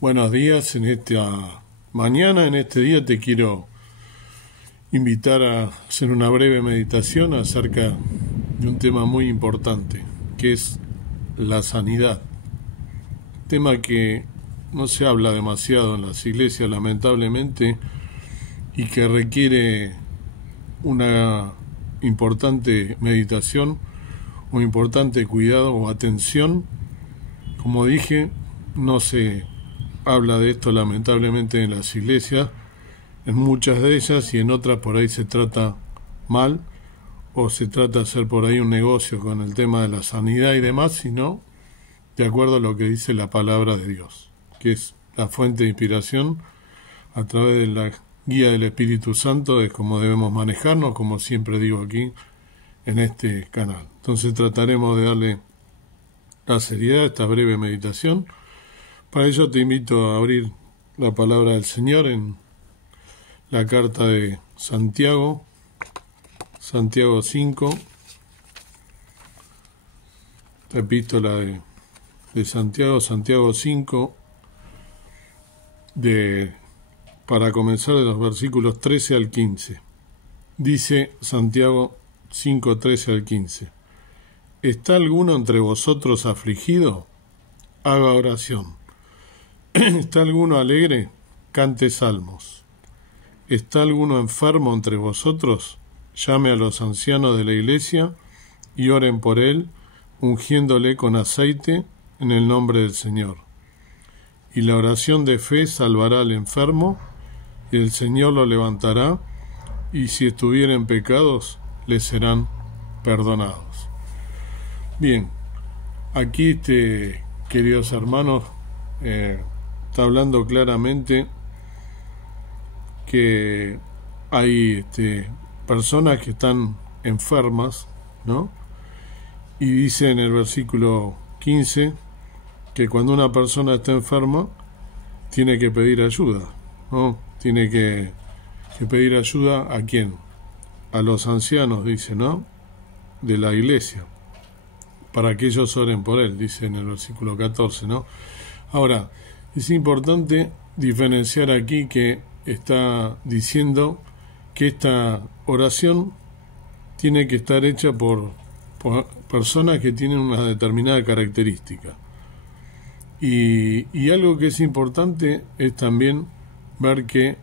Buenos días. En esta mañana, en este día, te quiero invitar a hacer una breve meditación acerca de un tema muy importante, que es la sanidad. Tema que no se habla demasiado en las iglesias, lamentablemente, y que requiere una importante meditación, un importante cuidado o atención. Como dije, no se habla de esto lamentablemente en las iglesias, en muchas de ellas, y en otras por ahí se trata mal, o se trata de hacer por ahí un negocio con el tema de la sanidad y demás, sino de acuerdo a lo que dice la palabra de Dios, que es la fuente de inspiración. A través de la guía del Espíritu Santo es como debemos manejarnos, como siempre digo aquí en este canal. Entonces trataremos de darle la seriedad a esta breve meditación. Para ello te invito a abrir la palabra del Señor en la carta de Santiago 5, la epístola de Santiago 5, para comenzar de los versículos 13 al 15. Dice Santiago 5, 13 al 15. ¿Está alguno entre vosotros afligido? Haga oración. ¿Está alguno alegre? Cante salmos. ¿Está alguno enfermo entre vosotros? Llame a los ancianos de la iglesia y oren por él, ungiéndole con aceite en el nombre del Señor. Y la oración de fe salvará al enfermo, y el Señor lo levantará, y si estuviera en pecados, le serán perdonados. Bien, aquí, queridos hermanos, está hablando claramente que hay personas que están enfermas, ¿no? Y dice en el versículo 15 que cuando una persona está enferma tiene que pedir ayuda, ¿no? Tiene que pedir ayuda ¿a quién? A los ancianos, dice, ¿no? De la iglesia, para que ellos oren por él, dice en el versículo 14, ¿no? Ahora, es importante diferenciar aquí que está diciendo que esta oración tiene que estar hecha por personas que tienen una determinada característica. Y algo que es importante es también ver que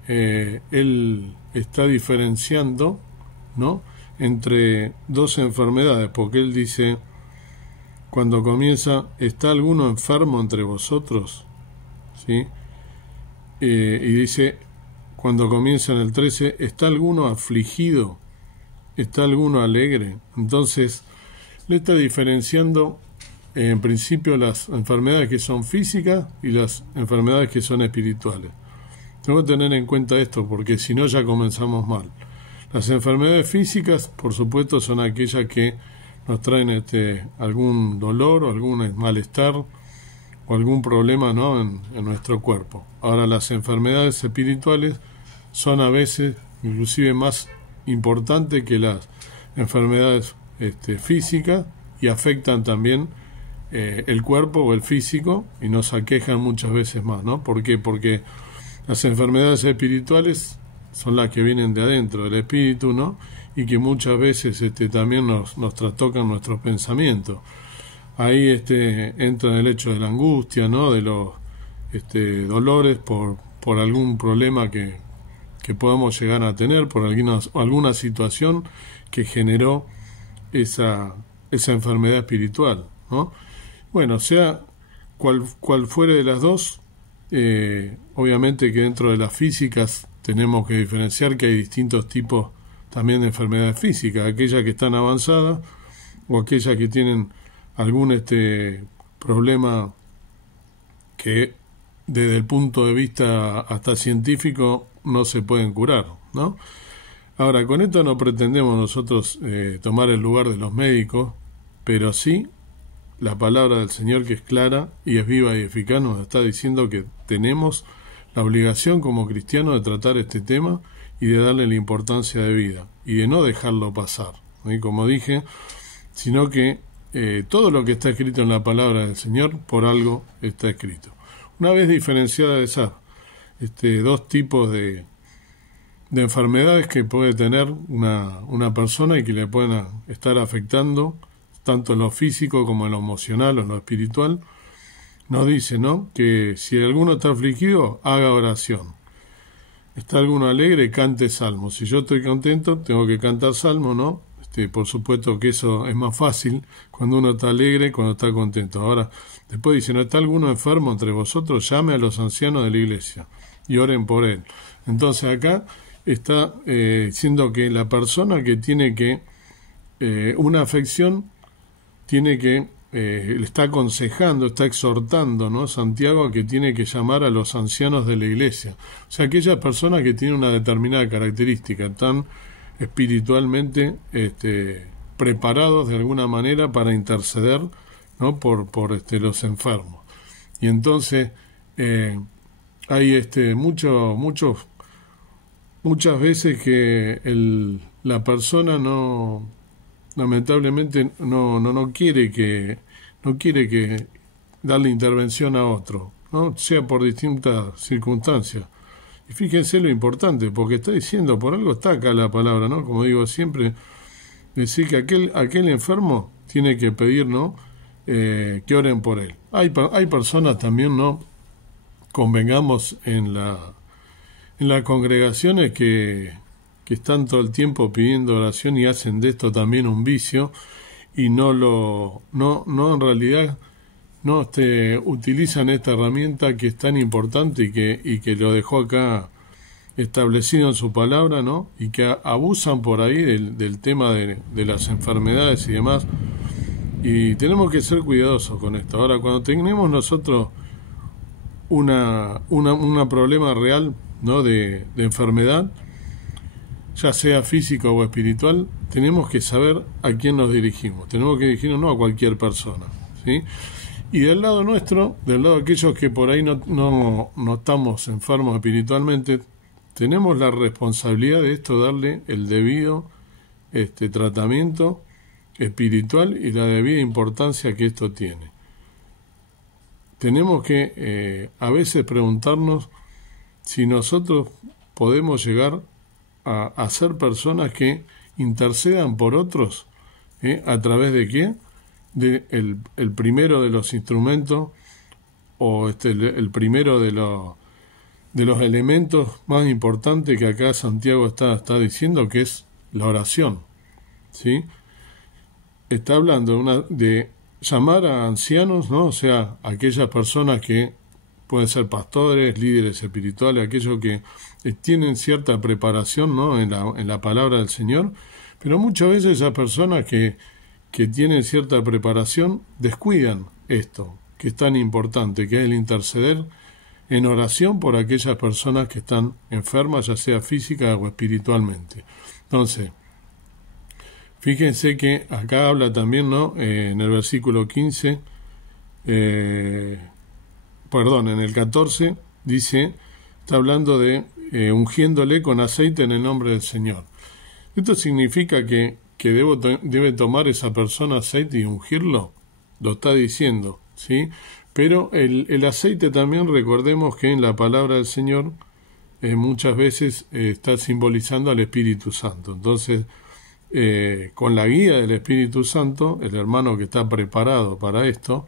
él está diferenciando, ¿no?, entre dos enfermedades, porque él dice, cuando comienza, ¿está alguno enfermo entre vosotros? ¿Sí? Y dice, cuando comienza en el 13, ¿está alguno afligido? ¿Está alguno alegre? Entonces, le está diferenciando en principio las enfermedades que son físicas y las enfermedades que son espirituales. Tengo que tener en cuenta esto, porque si no ya comenzamos mal. Las enfermedades físicas, por supuesto, son aquellas que nos traen algún dolor o algún malestar o algún problema, ¿no?, en nuestro cuerpo. Ahora, las enfermedades espirituales son a veces inclusive más importantes que las enfermedades físicas, y afectan también el cuerpo o el físico y nos aquejan muchas veces más, ¿no? ¿Por qué? Porque las enfermedades espirituales son las que vienen de adentro del espíritu, ¿no?, y que muchas veces también nos trastocan nuestros pensamientos. Ahí entra el hecho de la angustia, ¿no?, de los dolores por algún problema que podemos llegar a tener, por alguna situación que generó esa enfermedad espiritual, ¿no? Bueno, sea cual fuere de las dos, obviamente que dentro de las físicas tenemos que diferenciar que hay distintos tipos también de enfermedades físicas, aquellas que están avanzadas o aquellas que tienen algún problema que desde el punto de vista hasta científico no se pueden curar, ¿no? Ahora, con esto no pretendemos nosotros tomar el lugar de los médicos, pero sí la palabra del Señor, que es clara y es viva y eficaz, nos está diciendo que tenemos la obligación como cristianos de tratar este tema y de darle la importancia de vida y de no dejarlo pasar, ¿sí? Como dije, sino que todo lo que está escrito en la palabra del Señor por algo está escrito. Una vez diferenciadas esas dos tipos de enfermedades que puede tener una persona y que le pueden estar afectando, tanto en lo físico como en lo emocional o en lo espiritual, nos dice, ¿no?, que si alguno está afligido, haga oración. ¿Está alguno alegre? Cante salmos. Si yo estoy contento, tengo que cantar salmos, ¿no? Por supuesto que eso es más fácil cuando uno está alegre, cuando está contento. Ahora, después dice, ¿no está alguno enfermo entre vosotros? Llame a los ancianos de la iglesia y oren por él. Entonces acá está diciendo que la persona que tiene que una afección tiene que le está aconsejando, está exhortando, ¿no?, Santiago, a que tiene que llamar a los ancianos de la iglesia. O sea, aquellas personas que tienen una determinada característica, están espiritualmente preparados de alguna manera para interceder, ¿no?, por los enfermos. Y entonces hay muchas veces que la persona lamentablemente no quiere que darle intervención a otro, ¿no?, sea por distintas circunstancias. Y fíjense lo importante, porque está diciendo, por algo está acá la palabra, ¿no? Como digo siempre, decir que aquel enfermo tiene que pedir, ¿no?, que oren por él. Hay personas también, ¿no?, convengamos en las congregaciones que están todo el tiempo pidiendo oración y hacen de esto también un vicio y no en realidad no utilizan esta herramienta que es tan importante y que lo dejó acá establecido en su palabra, ¿no?, y que abusan por ahí del tema de las enfermedades y demás, y tenemos que ser cuidadosos con esto. Ahora, cuando tenemos nosotros un problema real, ¿no?, de enfermedad, ya sea físico o espiritual, tenemos que saber a quién nos dirigimos. Tenemos que dirigirnos no a cualquier persona, ¿sí? Y del lado nuestro, del lado de aquellos que por ahí no estamos enfermos espiritualmente, tenemos la responsabilidad de esto, darle el debido tratamiento espiritual y la debida importancia que esto tiene. Tenemos que a veces preguntarnos si nosotros podemos llegar a ser personas que intercedan por otros, ¿a través de qué? El primero de los instrumentos o el primero de los elementos más importantes que acá Santiago está diciendo, que es la oración, ¿sí? Está hablando de llamar a ancianos, ¿no? O sea, aquellas personas que pueden ser pastores, líderes espirituales, aquellos que tienen cierta preparación, ¿no?, en la palabra del Señor, pero muchas veces esas personas que tienen cierta preparación descuidan esto, que es tan importante, que es el interceder en oración por aquellas personas que están enfermas, ya sea física o espiritualmente. Entonces, fíjense que acá habla también, ¿no?, en el versículo 15, en el 14, dice, está hablando de ungiéndole con aceite en el nombre del Señor. Esto significa que debe tomar esa persona aceite y ungirlo, lo está diciendo, ¿sí? Pero el aceite también, recordemos que en la palabra del Señor muchas veces está simbolizando al Espíritu Santo. Entonces, con la guía del Espíritu Santo, el hermano que está preparado para esto,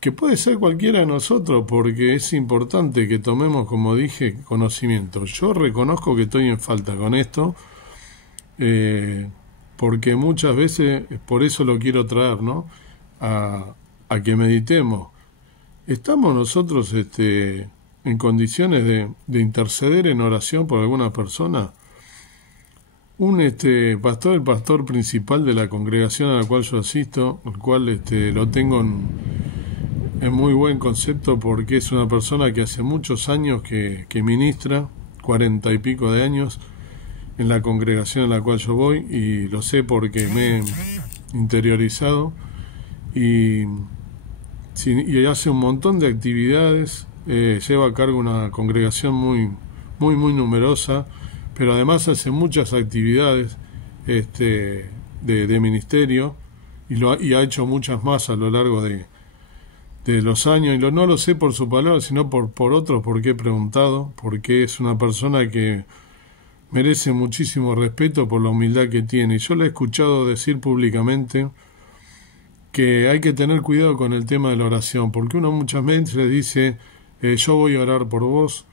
que puede ser cualquiera de nosotros, porque es importante que tomemos, como dije, conocimiento. Yo reconozco que estoy en falta con esto, porque muchas veces, por eso lo quiero traer, ¿no?, a que meditemos. ¿Estamos nosotros en condiciones de interceder en oración por alguna persona? El pastor principal de la congregación a la cual yo asisto, el cual lo tengo en muy buen concepto, porque es una persona que hace muchos años que ministra, 40 y pico de años, en la congregación en la cual yo voy, y lo sé porque me he interiorizado, y hace un montón de actividades, lleva a cargo una congregación muy, muy, muy numerosa, pero además hace muchas actividades de ministerio, y ha hecho muchas más a lo largo de de los años, y no lo sé por su palabra, sino por otros, porque he preguntado, porque es una persona que merece muchísimo respeto por la humildad que tiene. Y yo le he escuchado decir públicamente que hay que tener cuidado con el tema de la oración, porque uno muchas veces dice, yo voy a orar por vos,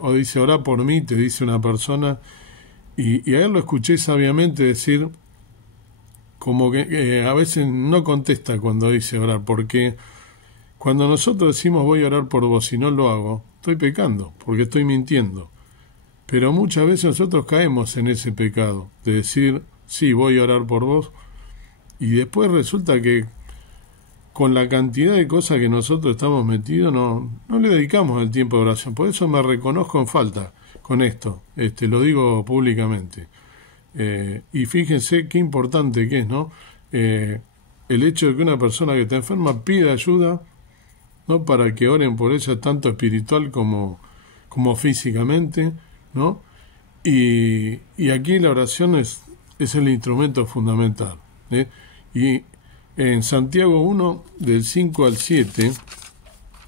o dice, orá por mí, te dice una persona, y a él lo escuché sabiamente decir, como que a veces no contesta cuando dice orar, porque cuando nosotros decimos voy a orar por vos y no lo hago, estoy pecando, porque estoy mintiendo. Pero muchas veces nosotros caemos en ese pecado, de decir, sí, voy a orar por vos, y después resulta que con la cantidad de cosas que nosotros estamos metidos, no le dedicamos el tiempo de oración. Por eso me reconozco en falta con esto, lo digo públicamente. Y fíjense qué importante que es, ¿no? El hecho de que una persona que está enferma pida ayuda, ¿no? Para que oren por ella, tanto espiritual como físicamente, ¿no? Y aquí la oración es el instrumento fundamental, ¿eh? Y en Santiago 1, del 5 al 7,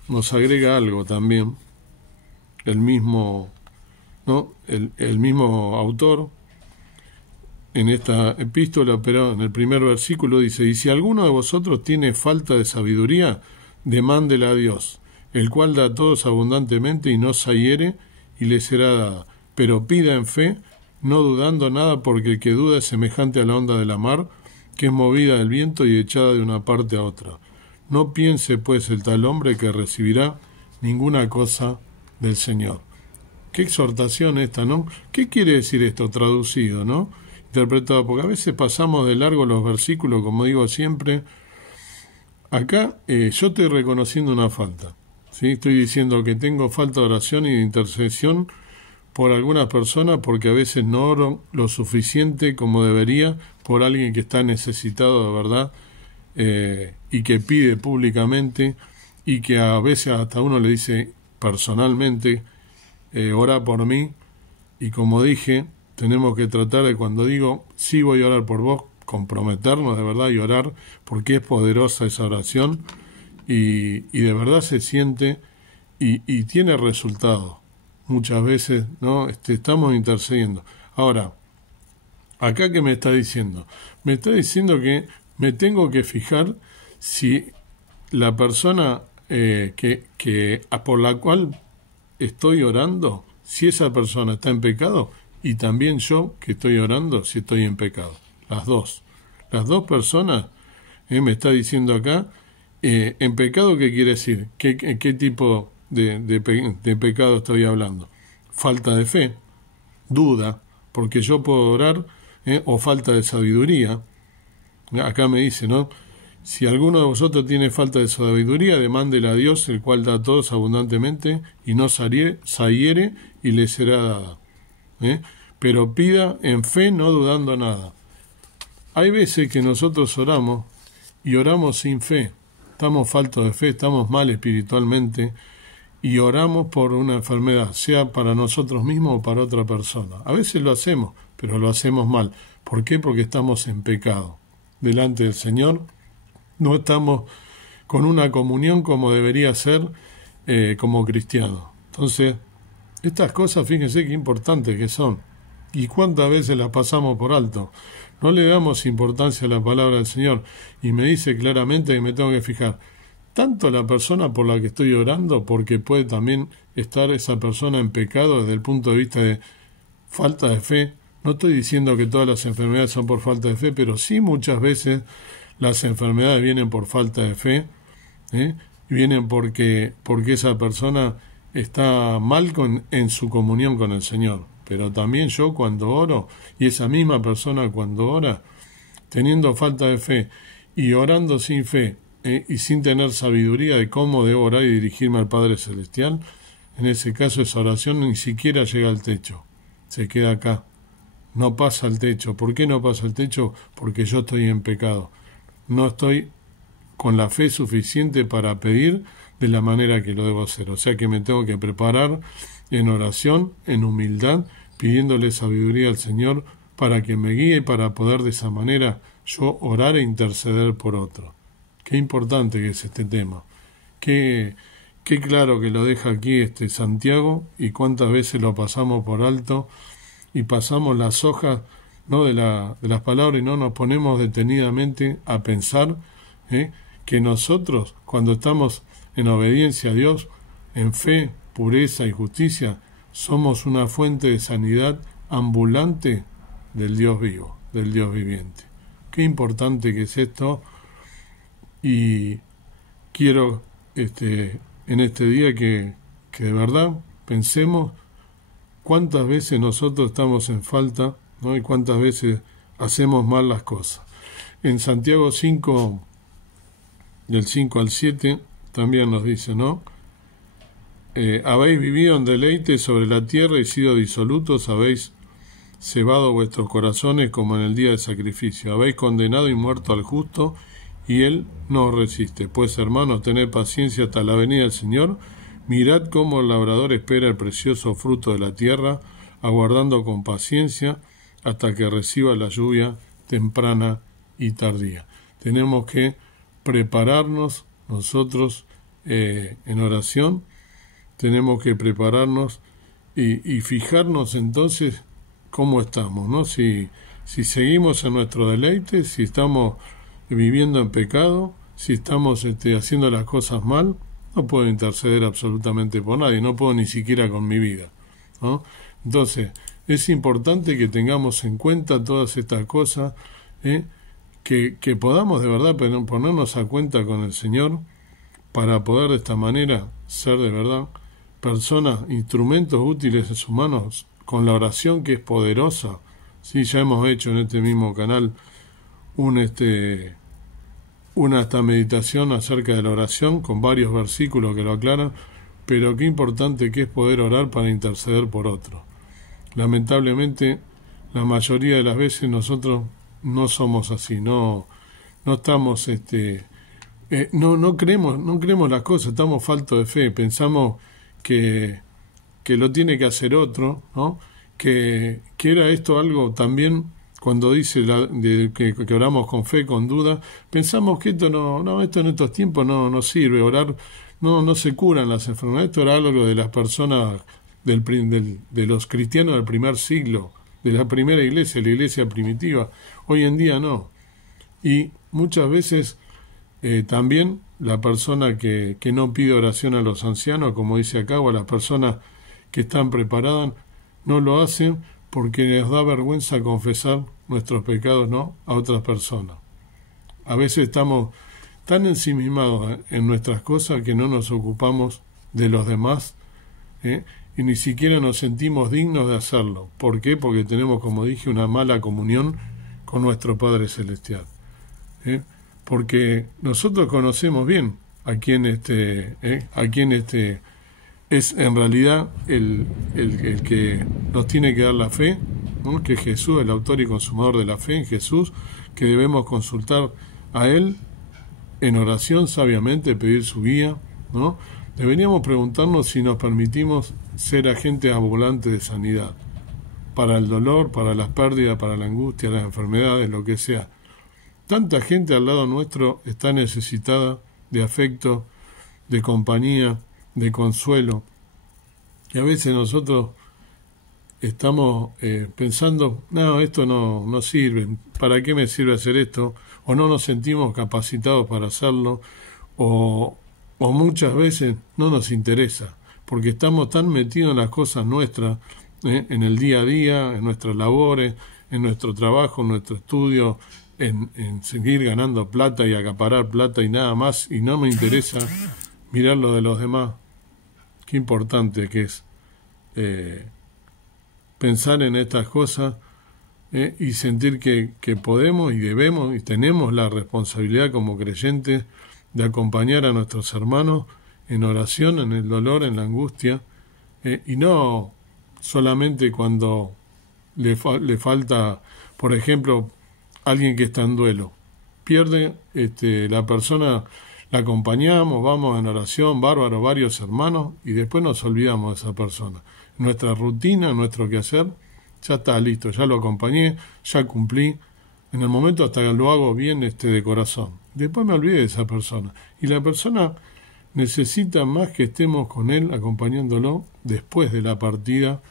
nos agrega algo también, el mismo, ¿no? El mismo autor, en esta epístola, pero en el primer versículo dice, y si alguno de vosotros tiene falta de sabiduría, demándela a Dios, el cual da a todos abundantemente y no se hiere, y le será dada. Pero pida en fe, no dudando nada, porque el que duda es semejante a la onda de la mar, que es movida del viento y echada de una parte a otra. No piense, pues, el tal hombre que recibirá ninguna cosa del Señor. Qué exhortación esta, ¿no? ¿Qué quiere decir esto traducido, no? Interpretado, porque a veces pasamos de largo los versículos, como digo siempre. Acá yo estoy reconociendo una falta, ¿sí? Estoy diciendo que tengo falta de oración y de intercesión por algunas personas, porque a veces no oro lo suficiente como debería por alguien que está necesitado de verdad, y que pide públicamente, y que a veces hasta uno le dice personalmente, ora por mí. Y como dije, tenemos que tratar de, cuando digo sí voy a orar por vos, comprometernos de verdad y orar, porque es poderosa esa oración, y de verdad se siente y tiene resultados. Muchas veces, ¿no? Estamos intercediendo. Ahora, ¿acá qué me está diciendo? Me está diciendo que me tengo que fijar si la persona por la cual estoy orando, si esa persona está en pecado, y también yo que estoy orando, si estoy en pecado. Las dos personas, me está diciendo acá, en pecado, ¿qué quiere decir? ¿Qué tipo de pecado estoy hablando? Falta de fe, duda, porque yo puedo orar, o falta de sabiduría. Acá me dice, ¿no? Si alguno de vosotros tiene falta de sabiduría, demándela a Dios, el cual da a todos abundantemente, y no se hiere, y le será dada. Pero pida en fe, no dudando nada. Hay veces que nosotros oramos, y oramos sin fe. Estamos faltos de fe, estamos mal espiritualmente, y oramos por una enfermedad, sea para nosotros mismos o para otra persona. A veces lo hacemos, pero lo hacemos mal. ¿Por qué? Porque estamos en pecado delante del Señor. No estamos con una comunión como debería ser, como cristianos. Entonces, estas cosas, fíjense qué importantes que son. Y cuántas veces las pasamos por alto. No le damos importancia a la palabra del Señor. Y me dice claramente que me tengo que fijar tanto la persona por la que estoy orando, porque puede también estar esa persona en pecado desde el punto de vista de falta de fe. No estoy diciendo que todas las enfermedades son por falta de fe, pero sí muchas veces las enfermedades vienen por falta de fe, vienen porque esa persona está mal en su comunión con el Señor. Pero también yo cuando oro, y esa misma persona cuando ora, teniendo falta de fe y orando sin fe, y sin tener sabiduría de cómo debo orar y dirigirme al Padre Celestial, en ese caso esa oración ni siquiera llega al techo, se queda acá, no pasa al techo. ¿Por qué no pasa al techo? Porque yo estoy en pecado, no estoy con la fe suficiente para pedir de la manera que lo debo hacer, o sea que me tengo que preparar en oración, en humildad, pidiéndole sabiduría al Señor para que me guíe, para poder de esa manera yo orar e interceder por otro. Qué importante que es este tema. Qué, qué claro que lo deja aquí Santiago, y cuántas veces lo pasamos por alto y pasamos las hojas, ¿no?, de las palabras, y no nos ponemos detenidamente a pensar, que nosotros, cuando estamos en obediencia a Dios, en fe, pureza y justicia, somos una fuente de sanidad ambulante del Dios vivo, del Dios viviente. Qué importante que es esto, y quiero en este día que de verdad pensemos cuántas veces nosotros estamos en falta, ¿no?, y cuántas veces hacemos mal las cosas. En Santiago 5, del 5 al 7, también nos dice, ¿no? Habéis vivido en deleite sobre la tierra y sido disolutos, habéis cebado vuestros corazones como en el día del sacrificio, habéis condenado y muerto al justo, y él no os resiste. Pues, hermanos, tened paciencia hasta la venida del Señor. Mirad cómo el labrador espera el precioso fruto de la tierra, aguardando con paciencia hasta que reciba la lluvia temprana y tardía. Tenemos que prepararnos nosotros en oración, tenemos que prepararnos y fijarnos entonces cómo estamos, ¿no? Si seguimos en nuestro deleite, si estamos viviendo en pecado, si estamos haciendo las cosas mal, no puedo interceder absolutamente por nadie, no puedo ni siquiera con mi vida, ¿no? Entonces, es importante que tengamos en cuenta todas estas cosas, que podamos de verdad ponernos a cuenta con el Señor, para poder de esta manera ser de verdad personas, instrumentos útiles en sus manos, con la oración, que es poderosa. Sí, ya hemos hecho en este mismo canal una meditación acerca de la oración, con varios versículos que lo aclaran, pero qué importante que es poder orar para interceder por otros. Lamentablemente, la mayoría de las veces nosotros no somos así, no estamos, no creemos las cosas, estamos faltos de fe, pensamos que lo tiene que hacer otro, ¿no? Que era esto algo también. Cuando dice que oramos con fe, con duda, pensamos que esto esto en estos tiempos no sirve, orar, no se curan las enfermedades. Esto era algo de las personas, de los cristianos del primer siglo, de la primera iglesia, la iglesia primitiva. Hoy en día no. Y muchas veces también la persona que no pide oración a los ancianos, como dice acá, o a las personas que están preparadas, no lo hacen porque les da vergüenza confesar nuestros pecados, ¿no?, a otras personas. A veces estamos tan ensimismados en nuestras cosas que no nos ocupamos de los demás, y ni siquiera nos sentimos dignos de hacerlo. ¿Por qué? Porque tenemos, como dije, una mala comunión con nuestro Padre Celestial. Porque nosotros conocemos bien a quién es en realidad el que nos tiene que dar la fe, ¿no?, que Jesús, el autor y consumador de la fe, en Jesús, que debemos consultar a Él en oración sabiamente, pedir su guía, ¿no? Deberíamos preguntarnos si nos permitimos ser agentes ambulantes de sanidad, para el dolor, para las pérdidas, para la angustia, las enfermedades, lo que sea. Tanta gente al lado nuestro está necesitada de afecto, de compañía, de consuelo, y a veces nosotros estamos pensando, no, esto no sirve, ¿para qué me sirve hacer esto? O no nos sentimos capacitados para hacerlo, o muchas veces no nos interesa, porque estamos tan metidos en las cosas nuestras, en el día a día, en nuestras labores, en nuestro trabajo, en nuestro estudio, en seguir ganando plata y acaparar plata y nada más, y no me interesa mirar lo de los demás. Qué importante que es pensar en estas cosas, y sentir que podemos y debemos y tenemos la responsabilidad como creyentes de acompañar a nuestros hermanos en oración, en el dolor, en la angustia, y no solamente cuando le falta, por ejemplo, alguien que está en duelo. Pierde la persona, la acompañamos, vamos en oración, bárbaro, varios hermanos, y después nos olvidamos de esa persona. Nuestra rutina, nuestro quehacer, ya está listo, ya lo acompañé, ya cumplí. En el momento hasta lo hago bien de corazón. Después me olvidé de esa persona. Y la persona necesita más que estemos con Él acompañándolo después de la partida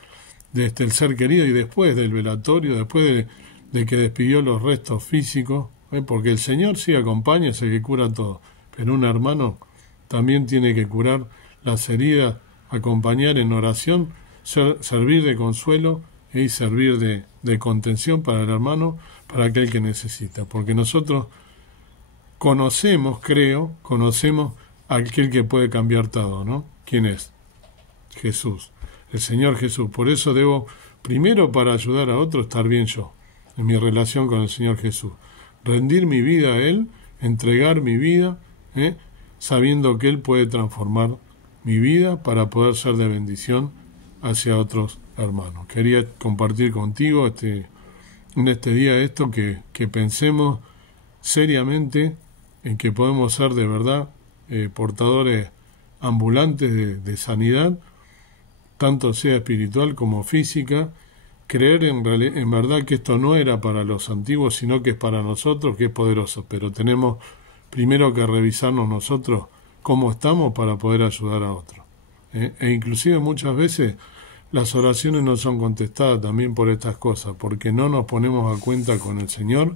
de el ser querido y después del velatorio, después de que despidió los restos físicos, porque el Señor sí acompaña, es el que cura todo, pero un hermano también tiene que curar las heridas, acompañar en oración, servir de consuelo y servir de contención para el hermano, para aquel que necesita, porque nosotros conocemos a aquel que puede cambiar todo, ¿no? ¿Quién es? Jesús, el Señor Jesús. Por eso debo, primero para ayudar a otro, estar bien yo, en mi relación con el Señor Jesús. Rendir mi vida a Él, entregar mi vida, sabiendo que Él puede transformar mi vida para poder ser de bendición hacia otros hermanos. Quería compartir contigo en este día esto, que pensemos seriamente en que podemos ser de verdad portadores ambulantes de sanidad, tanto sea espiritual como física, creer en verdad que esto no era para los antiguos, sino que es para nosotros, que es poderoso, pero tenemos primero que revisarnos nosotros cómo estamos para poder ayudar a otros. E inclusive muchas veces las oraciones no son contestadas también por estas cosas, porque no nos ponemos a cuenta con el Señor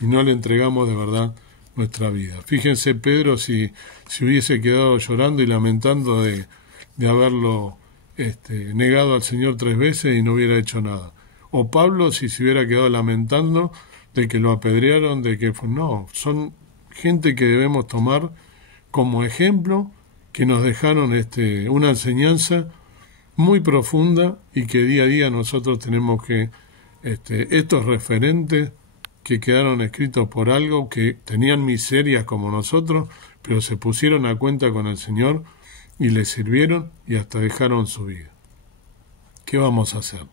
y no le entregamos de verdad nuestra vida. Fíjense Pedro si hubiese quedado llorando y lamentando de haberlo negado al Señor 3 veces y no hubiera hecho nada. O Pablo si se hubiera quedado lamentando de que lo apedrearon, no, son gente que debemos tomar como ejemplo, que nos dejaron una enseñanza muy profunda y que día a día nosotros tenemos que, estos referentes que quedaron escritos por algo, que tenían miserias como nosotros, pero se pusieron a cuenta con el Señor y le sirvieron y hasta dejaron su vida. ¿Qué vamos a hacer?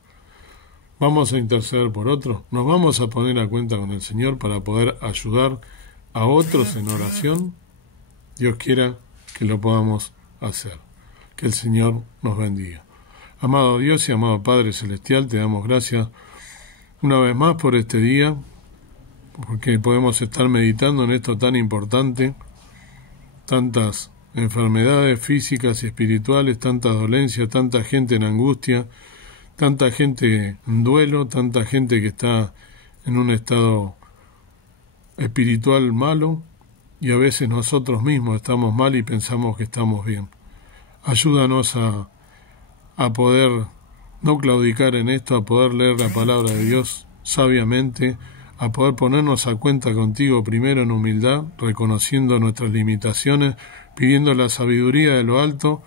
¿Vamos a interceder por otros? ¿Nos vamos a poner a cuenta con el Señor para poder ayudar a otros en oración? Dios quiera que lo podamos hacer. Que el Señor nos bendiga. Amado Dios y amado Padre Celestial, te damos gracias una vez más por este día, porque podemos estar meditando en esto tan importante, tantas enfermedades físicas y espirituales, tantas dolencias, tanta gente en angustia, tanta gente en duelo, tanta gente que está en un estado espiritual malo, y a veces nosotros mismos estamos mal y pensamos que estamos bien. Ayúdanos a poder no claudicar en esto, a poder leer la palabra de Dios sabiamente, a poder ponernos a cuenta contigo primero en humildad, reconociendo nuestras limitaciones, pidiendo la sabiduría de lo alto,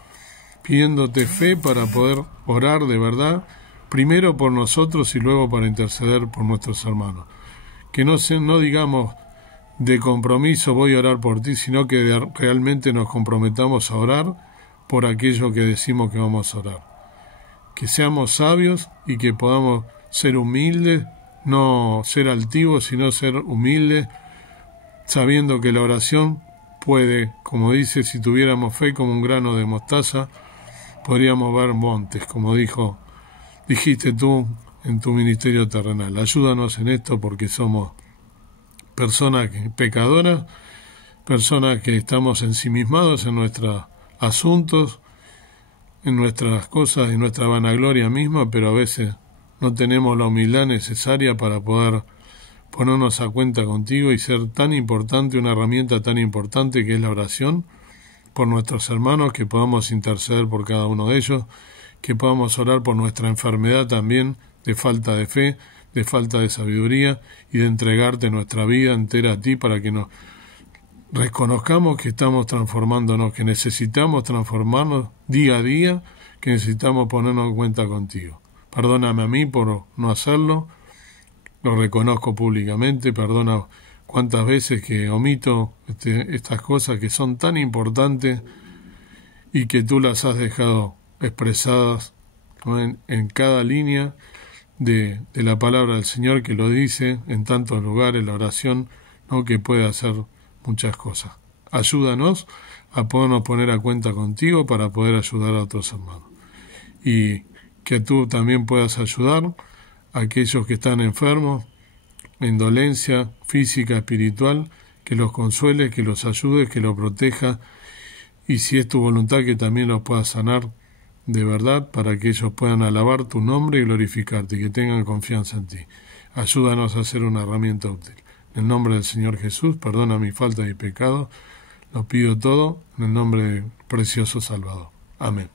pidiéndote fe para poder orar de verdad, primero por nosotros y luego para interceder por nuestros hermanos. Que no digamos de compromiso voy a orar por ti, sino que realmente nos comprometamos a orar por aquello que decimos que vamos a orar. Que seamos sabios y que podamos ser humildes, no ser altivos, sino ser humildes, sabiendo que la oración puede, como dice, si tuviéramos fe como un grano de mostaza, podríamos ver montes, como dijiste tú en tu ministerio terrenal. Ayúdanos en esto porque somos personas pecadoras, personas que estamos ensimismados en nuestros asuntos, en nuestras cosas, en nuestra vanagloria misma, pero a veces no tenemos la humildad necesaria para poder ponernos a cuenta contigo y ser tan importante, una herramienta tan importante que es la oración por nuestros hermanos, que podamos interceder por cada uno de ellos, que podamos orar por nuestra enfermedad también de falta de fe, de falta de sabiduría y de entregarte nuestra vida entera a ti para que nos reconozcamos que estamos transformándonos, que necesitamos transformarnos día a día, que necesitamos ponernos en cuenta contigo. Perdóname a mí por no hacerlo, lo reconozco públicamente, perdona cuántas veces que omito estas cosas que son tan importantes y que tú las has dejado expresadas, ¿no? en cada línea de la palabra del Señor, que lo dice en tantos lugares, la oración, ¿no? que puede hacer muchas cosas. Ayúdanos a podernos poner a cuenta contigo para poder ayudar a otros hermanos. Y que tú también puedas ayudar a aquellos que están enfermos, en dolencia física, espiritual, que los consueles, que los ayudes, que los proteja y si es tu voluntad que también los puedas sanar de verdad para que ellos puedan alabar tu nombre y glorificarte, y que tengan confianza en ti. Ayúdanos a ser una herramienta útil. En el nombre del Señor Jesús, perdona mi falta y pecado, lo pido todo en el nombre del precioso Salvador. Amén.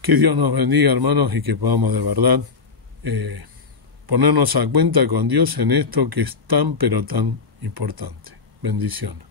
Que Dios nos bendiga, hermanos, y que podamos de verdad ponernos a cuenta con Dios en esto que es tan, pero tan importante. Bendiciones.